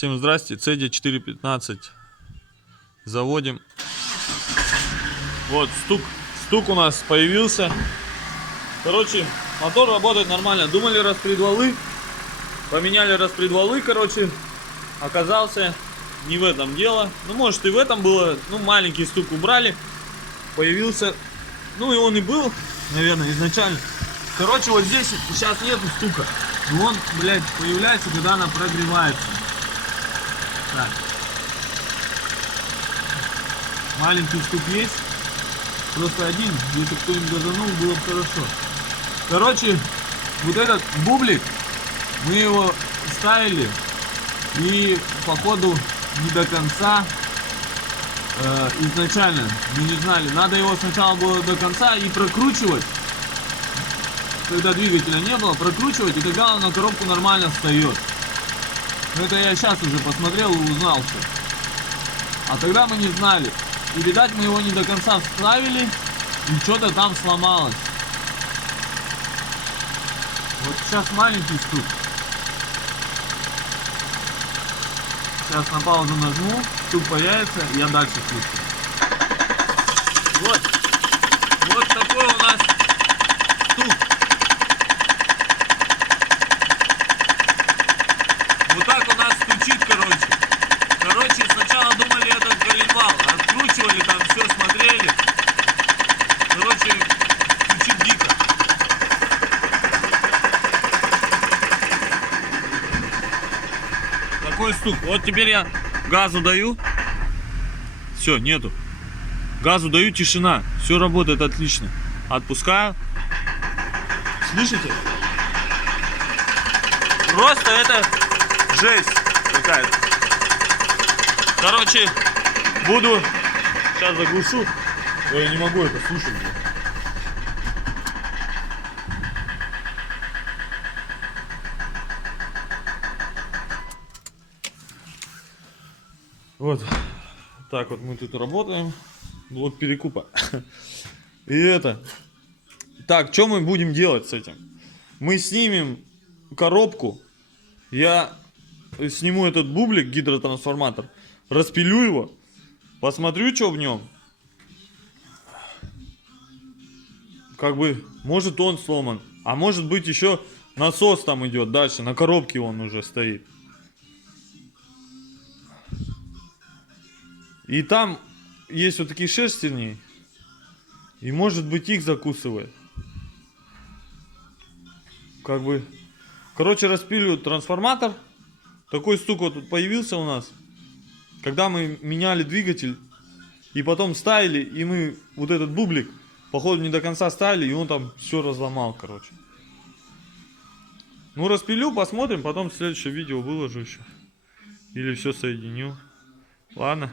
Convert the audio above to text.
Всем здрасте, CD415 заводим. Вот стук у нас появился. Короче, мотор работает нормально. Думали распредвалы, поменяли распредвалы, короче, оказался не в этом дело. Ну, может, и в этом было. Ну, маленький стук убрали, появился. Ну, и он и был, наверное, изначально. Короче, вот здесь сейчас нету стука. Но он, блядь, появляется, когда она прогревается. Так. Маленький стук есть. Просто один. Если кто-нибудь газанул, было бы хорошо. Короче, вот этот бублик, мы его ставили. И, походу, не до конца изначально мы не знали. Надо его сначала было до конца и прокручивать. Когда двигателя не было, прокручивать, и тогда он на коробку нормально встает. Но это я сейчас уже посмотрел и узнал все. А тогда мы не знали. И, видать, мы его не до конца вставили, и что-то там сломалось. Вот сейчас маленький стук. Сейчас на паузу нажму, стук появится, и я дальше слушаю. Вот такой у нас стук. Вот так у нас стучит, короче. Короче, сначала думали, это коленвал. Откручивали, там все смотрели. Короче, стучит дико. Такой стук. Вот теперь я газу даю. Все, нету. Газу даю, тишина. Все работает отлично. Отпускаю. Слышите? Просто это жесть какая-то. Короче, буду... Сейчас заглушу. Я не могу это слушать. Вот. Так вот мы тут работаем. Блок перекупа. И это. Так, что мы будем делать с этим? Мы снимем коробку. Я сниму этот бублик, гидротрансформатор. Распилю его. Посмотрю, что в нем. Как бы, может он сломан. А может быть еще насос там идет дальше. На коробке он уже стоит. И там есть вот такие шестерни. И может быть их закусывает. Как бы. Короче, распилю трансформатор. Такой стук вот тут появился у нас. Когда мы меняли двигатель. И потом ставили. И мы вот этот бублик, походу, не до конца ставили. И он там все разломал, короче. Ну, распилю, посмотрим. Потом в следующее видео выложу еще. Или все соединю. Ладно.